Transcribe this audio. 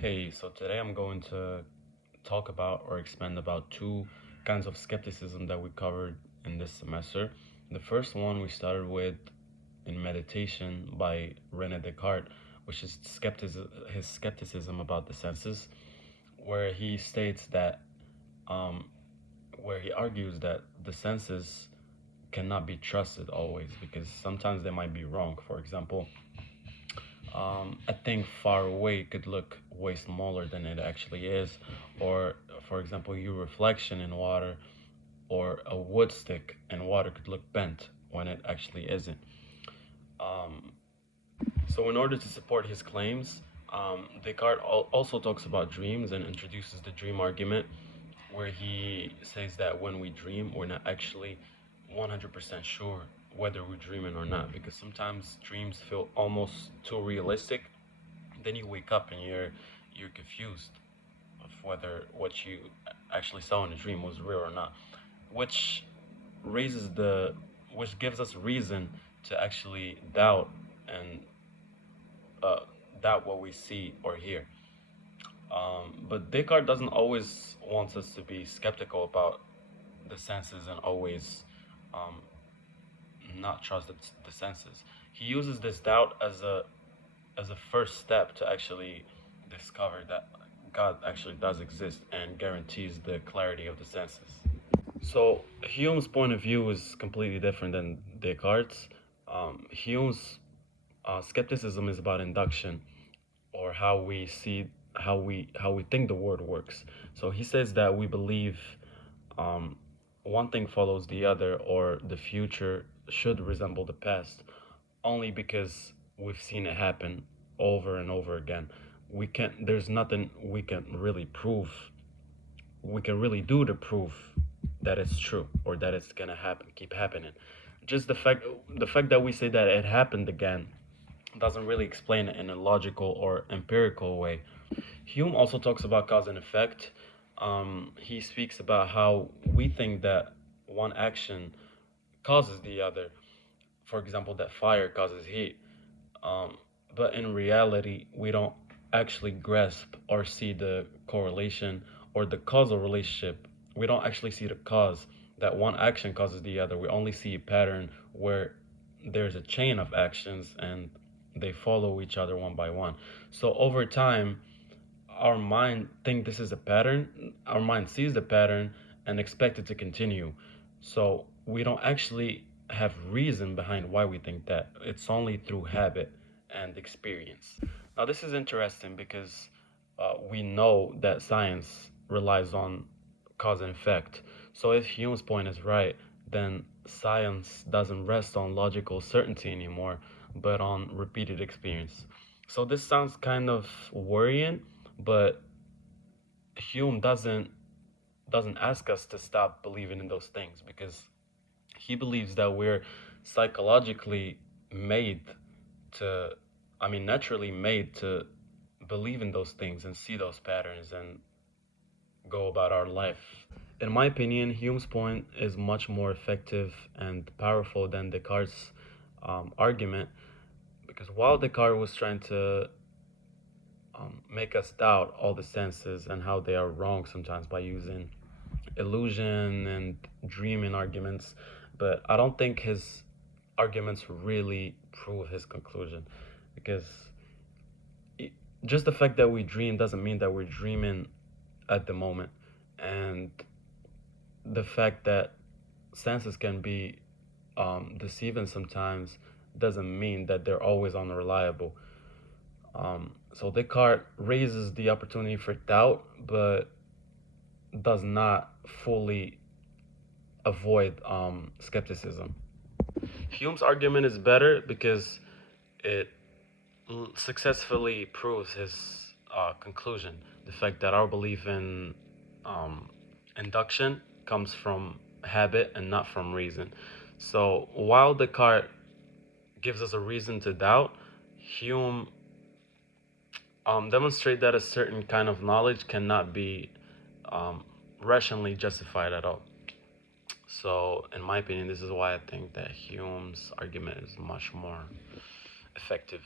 Hey, so today I'm going to talk about or expand about two kinds of skepticism that we covered in this semester. The first one we started with in Meditation by René Descartes, which is his skepticism about the senses, where he states that, um, where he argues that the senses cannot be trusted always because sometimes they might be wrong. For example, a thing far away could look way smaller than it actually is, or for example, your reflection in water or a wood stick in water could look bent when it actually isn't. Um, so, in order to support his claims, Descartes also talks about dreams and introduces the dream argument, where he says that when we dream, we're not actually 100% sure whether we're dreaming or not, because sometimes dreams feel almost too realistic. Then you wake up and you're confused of whether what you actually saw in the dream was real or not, which raises the which gives us reason to actually and uh, doubt what we see or hear. But Descartes doesn't always want us to be skeptical about the senses and always um, not trust the senses. He uses this doubt as a first step to actually discover that God actually does exist and guarantees the clarity of the senses. So Hume's point of view is completely different than Descartes'. Hume's skepticism is about induction, or how we think the world works. So he says that we believe um, one thing follows the other, or the future should resemble the past, only because we've seen it happen over and over again. There's nothing we can really prove, we can really do to prove that it's true or that it's gonna keep happening. Just the fact that we say that it happened again doesn't really explain it in a logical or empirical way. Hume also talks about cause and effect. He speaks about how we think that one action causes the other. For example, that fire causes heat. Um, but in reality, we don't actually grasp or see the correlation or the causal relationship. We don't actually see the cause that one action causes the other. We only see a pattern where there's a chain of actions and they follow each other one by one. So over time, our mind think this is a pattern. Our mind sees the pattern and expect it to continue. So we don't actually have reason behind why we think that. It's only through habit and experience. Now this is interesting because we know that science relies on cause and effect. So if Hume's point is right, then science doesn't rest on logical certainty anymore, but on repeated experience. So this sounds kind of worrying, but Hume doesn't ask us to stop believing in those things because he believes that we're psychologically made to, naturally made to believe in those things and see those patterns and go about our life. In my opinion, Hume's point is much more effective and powerful than Descartes' argument, because while Descartes was trying to make us doubt all the senses and how they are wrong sometimes by using illusion and dreaming arguments, but I don't think his arguments really prove his conclusion, because it, just the fact that we dream doesn't mean that we're dreaming at the moment, and the fact that senses can be deceiving sometimes doesn't mean that they're always unreliable. So Descartes raises the opportunity for doubt, but does not fully avoid skepticism. Hume's argument is better because it successfully proves his conclusion. The fact that our belief in um, induction comes from habit and not from reason. So while Descartes gives us a reason to doubt, Hume demonstrate that a certain kind of knowledge cannot be um, rationally justified at all. So, in my opinion, this is why I think that Hume's argument is much more effective.